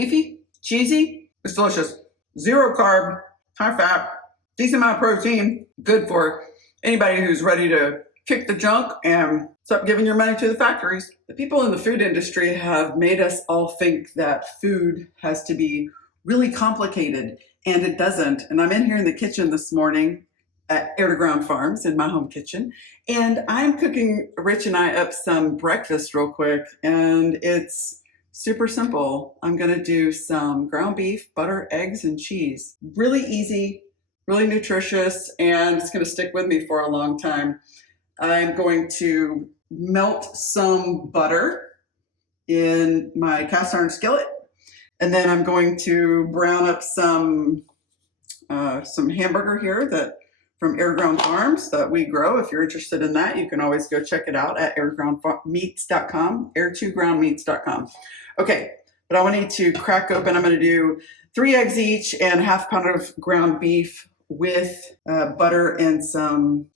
beefy, cheesy. It's delicious. Zero carb, high fat, decent amount of protein. Good for anybody who's ready to kick the junk and stop giving your money to the factories. The people in the food industry have made us all think that food has to be really complicated, and it doesn't. And I'm in here in the kitchen this morning at Air2Ground Farms in my home kitchen, and I'm cooking Rich and I up some breakfast real quick, and it's super simple. I'm gonna do some ground beef, butter, eggs, and cheese. Really easy, really nutritious, and it's gonna stick with me for a long time. I'm going to melt some butter in my cast iron skillet, and then I'm going to brown up some hamburger here that from Air2Ground Farms that we grow. If you're interested in that, you can always go check it out at air2groundmeats.com, air2groundmeats.com. Okay, but I want to crack open. I'm going to do 3 eggs each and half pound of ground beef with butter and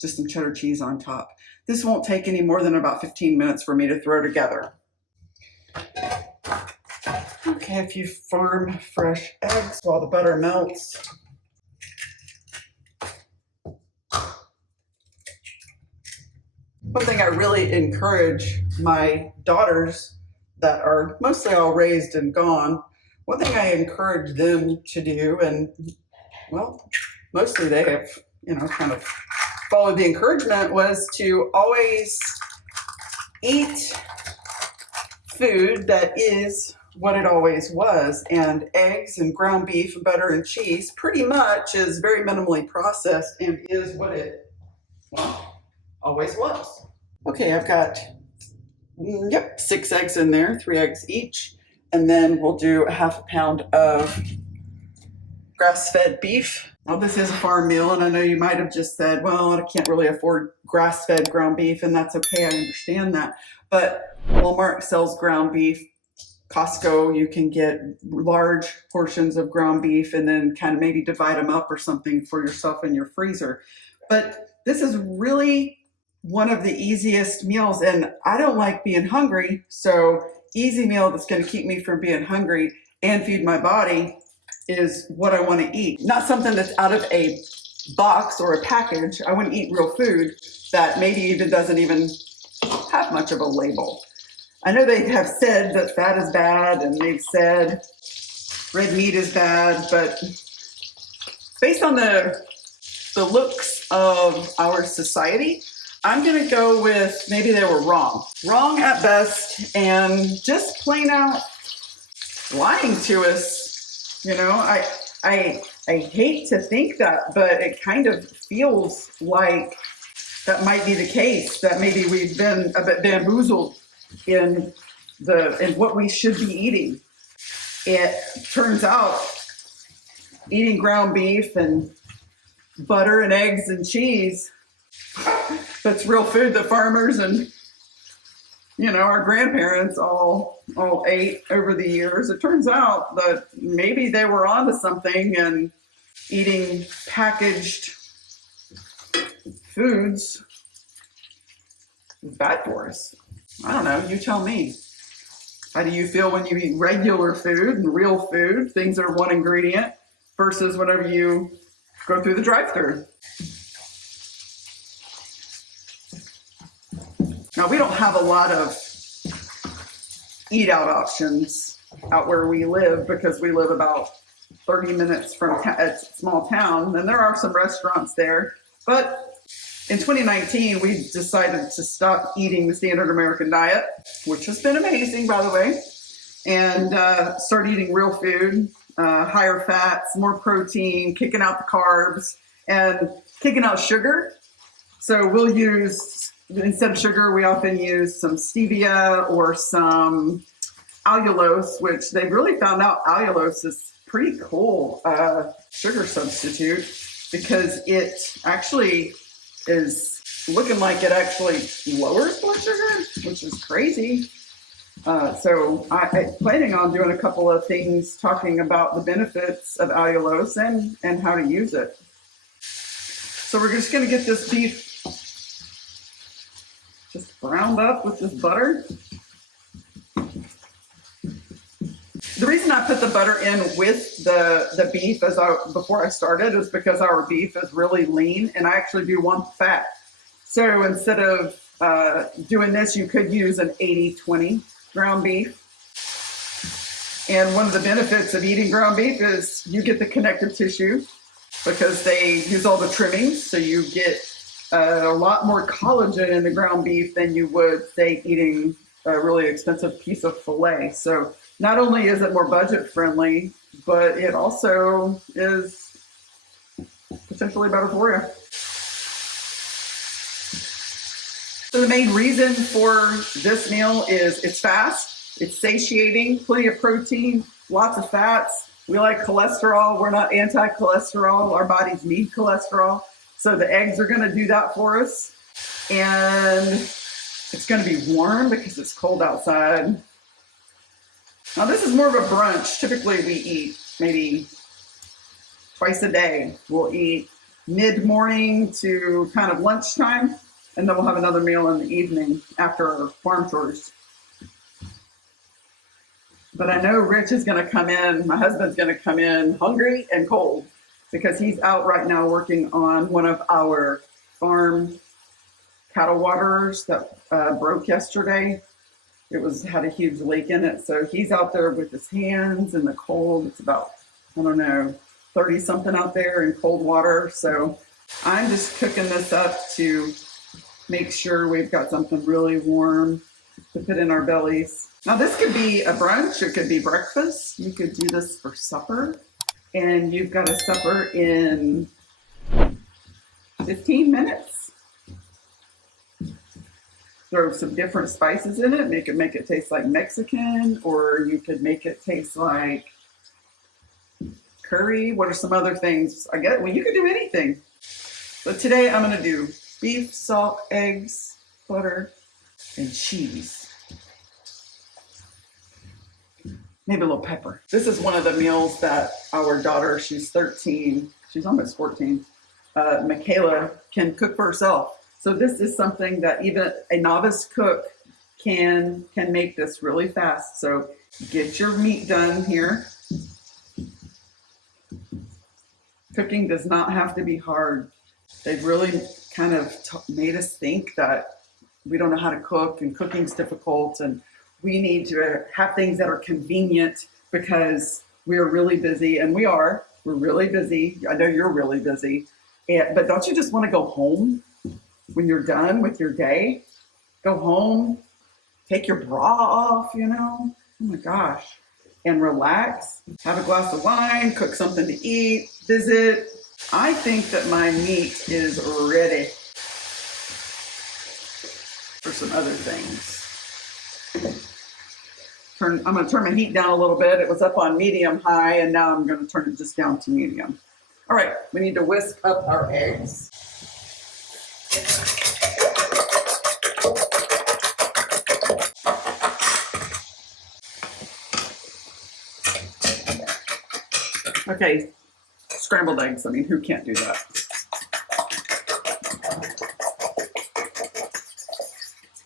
just some cheddar cheese on top. This won't take any more than about 15 minutes for me to throw together. Okay, a few farm fresh eggs while the butter melts. One thing I really encourage my daughters that are mostly all raised and gone, one thing I encourage them to do, and well, mostly they have, kind of followed the encouragement, was to always eat food that is what it always was. And eggs and ground beef and butter and cheese pretty much is very minimally processed and is what it, always was. Okay, I've got, 6 eggs in there, 3 eggs each. And then we'll do a half a pound of grass-fed beef. Now, this is a farm meal, and I know you might have just said, well, I can't really afford grass-fed ground beef, and that's okay, I understand that. But Walmart sells ground beef. Costco, you can get large portions of ground beef and then kind of maybe divide them up or something for yourself in your freezer. But this is really one of the easiest meals, and I don't like being hungry, so easy meal that's going to keep me from being hungry and feed my body is what I want to eat. Not something that's out of a box or a package. I want to eat real food that maybe even doesn't even have much of a label. I know they have said that fat is bad, and they've said red meat is bad, but based on the looks of our society, I'm going to go with maybe they were wrong. Wrong at best, and just plain out lying to us. I hate to think that, but it kind of feels like that might be the case, that maybe we've been a bit bamboozled in what we should be eating. It turns out eating ground beef and butter and eggs and cheese, that's real food that farmers and our grandparents all ate over the years. It turns out that maybe they were onto something, and eating packaged foods is bad for us. I don't know, you tell me. How do you feel when you eat regular food and real food, things that are one ingredient, versus whenever you go through the drive-thru? Now, we don't have a lot of eat-out options out where we live, because we live about 30 minutes from a small town, and there are some restaurants there. But in 2019, we decided to stop eating the standard American diet, which has been amazing, by the way, and start eating real food, higher fats, more protein, kicking out the carbs, and kicking out sugar. So we'll use, instead of sugar, we often use some stevia or some allulose, which they've really found out allulose is pretty cool sugar substitute, because it actually is looking like it actually lowers blood sugar, which is crazy. So I'm planning on doing a couple of things talking about the benefits of allulose and how to use it. So we're just going to get this beef just browned up with this butter. The reason I put the butter in with the beef before I started is because our beef is really lean and I actually do want the fat. So instead of doing this, you could use an 80-20 ground beef. And one of the benefits of eating ground beef is you get the connective tissue because they use all the trimmings. So you get a lot more collagen in the ground beef than you would, say, eating a really expensive piece of filet. So not only is it more budget friendly, but it also is potentially better for you. So the main reason for this meal is it's fast. It's satiating, plenty of protein, lots of fats. We like cholesterol. We're not anti-cholesterol. Our bodies need cholesterol. So the eggs are going to do that for us. And it's going to be warm because it's cold outside. Now this is more of a brunch. Typically we eat maybe twice a day. We'll eat mid-morning to kind of lunchtime. And then we'll have another meal in the evening after our farm chores. But I know Rich is going to come in, my husband's going to come in hungry and cold because he's out right now working on one of our farm cattle waterers that broke yesterday. It had a huge leak in it. So he's out there with his hands in the cold. It's about, I don't know, 30 something out there in cold water. So I'm just cooking this up to make sure we've got something really warm to put in our bellies. Now this could be a brunch, it could be breakfast. You could do this for supper, and you've got a supper in 15 minutes. Throw some different spices in it, make it taste like Mexican, or you could make it taste like curry. What are some other things? Well, you could do anything. But today I'm gonna do beef, salt, eggs, butter, and cheese. Maybe a little pepper. This is one of the meals that our daughter, she's 13, she's almost 14, Michaela, can cook for herself. So this is something that even a novice cook can make this really fast. So get your meat done here. Cooking does not have to be hard. They've really kind of made us think that we don't know how to cook and cooking's difficult, and we need to have things that are convenient because we're really busy, and we're really busy. I know you're really busy, but don't you just want to go home when you're done with your day? Go home, take your bra off, oh my gosh, and relax, have a glass of wine, cook something to eat, visit. I think that my meat is ready for some other things. I'm going to turn my heat down a little bit. It was up on medium high, and now I'm going to turn it just down to medium. All right, we need to whisk up our eggs. Okay, scrambled eggs. I mean, who can't do that?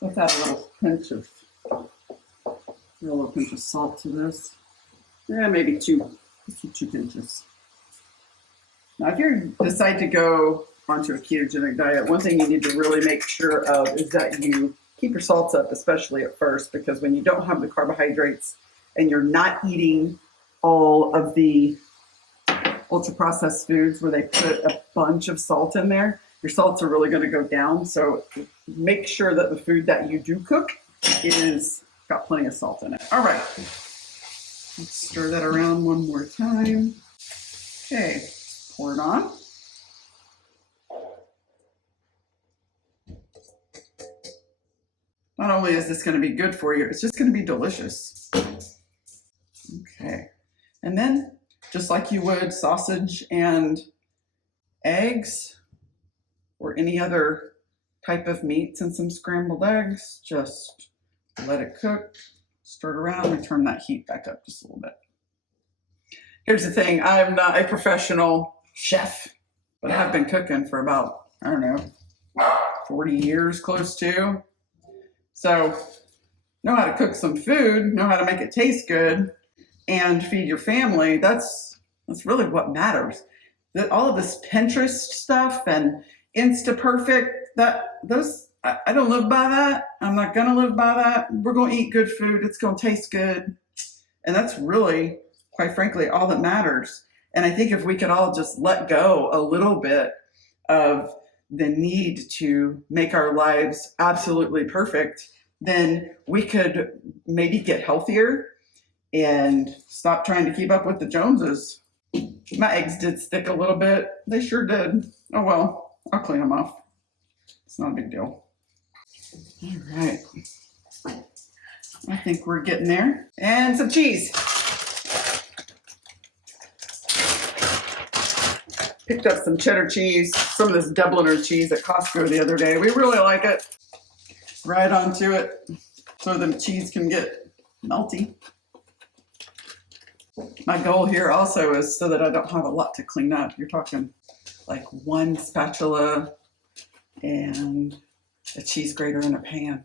Let's add a little pinch of salt to this. Yeah, maybe two pinches. Now, if you decide to go onto a ketogenic diet, one thing you need to really make sure of is that you keep your salts up, especially at first, because when you don't have the carbohydrates and you're not eating all of the ultra processed foods where they put a bunch of salt in there, your salts are really going to go down. So make sure that the food that you do cook is got plenty of salt in it. All right, let's stir that around one more time. Okay, pour it on. Not only is this going to be good for you, it's just going to be delicious. Okay, and then just like you would sausage and eggs or any other type of meats and some scrambled eggs, just let it cook, stir it around, and turn that heat back up just a little bit. Here's the thing, I'm not a professional chef, but I've been cooking for about, 40 years close to. So know how to cook some food, know how to make it taste good, and feed your family, that's really what matters. All of this Pinterest stuff and Insta-perfect, I don't live by that. I'm not going to live by that. We're going to eat good food. It's going to taste good. And that's really, quite frankly, all that matters. And I think if we could all just let go a little bit of the need to make our lives absolutely perfect, then we could maybe get healthier and stop trying to keep up with the Joneses. My eggs did stick a little bit. They sure did. Oh well, I'll clean them off. It's not a big deal. All right. I think we're getting there. And some cheese. Picked up some cheddar cheese, some of this Dubliner cheese at Costco the other day. We really like it. Right onto it so the cheese can get melty. My goal here also is so that I don't have a lot to clean up. You're talking like one spatula and a cheese grater in a pan.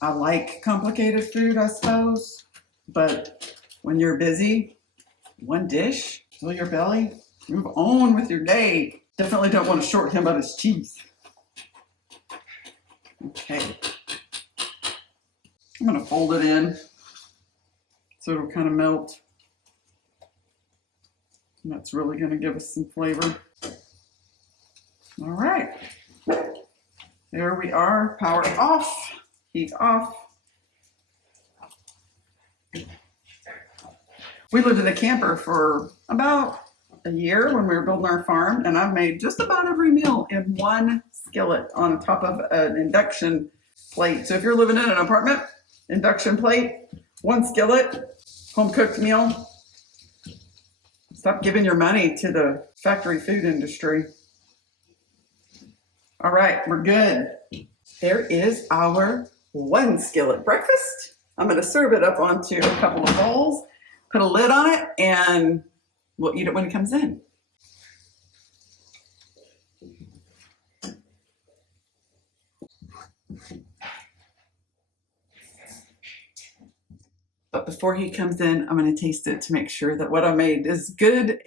I like complicated food, I suppose, but when you're busy, one dish, fill your belly, move on with your day. Definitely don't want to short him of his cheese. Okay. I'm going to fold it in so it'll kind of melt. And that's really going to give us some flavor. All right. There we are. Power off. Heat off. We lived in a camper for about a year when we were building our farm, and I've made just about every meal in one skillet on top of an induction plate. So if you're living in an apartment, induction plate, one skillet, home cooked meal. Stop giving your money to the factory food industry. All right, we're good. There is our one skillet breakfast. I'm going to serve it up onto a couple of bowls, put a lid on it, and we'll eat it when it comes in. But before he comes in, I'm going to taste it to make sure that what I made is good.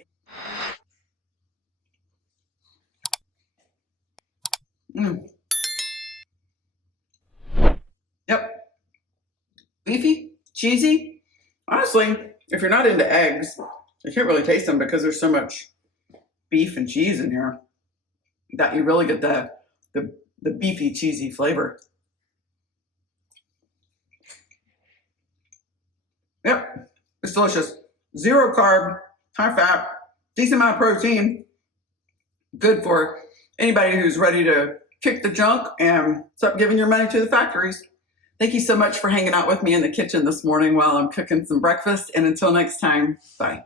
Yep. Beefy, cheesy. Honestly, if you're not into eggs, you can't really taste them because there's so much beef and cheese in here that you really get the beefy, cheesy flavor. Yep, it's delicious. Zero carb, high fat, decent amount of protein. Good for anybody who's ready to kick the junk and stop giving your money to the factories. Thank you so much for hanging out with me in the kitchen this morning while I'm cooking some breakfast. And until next time, bye.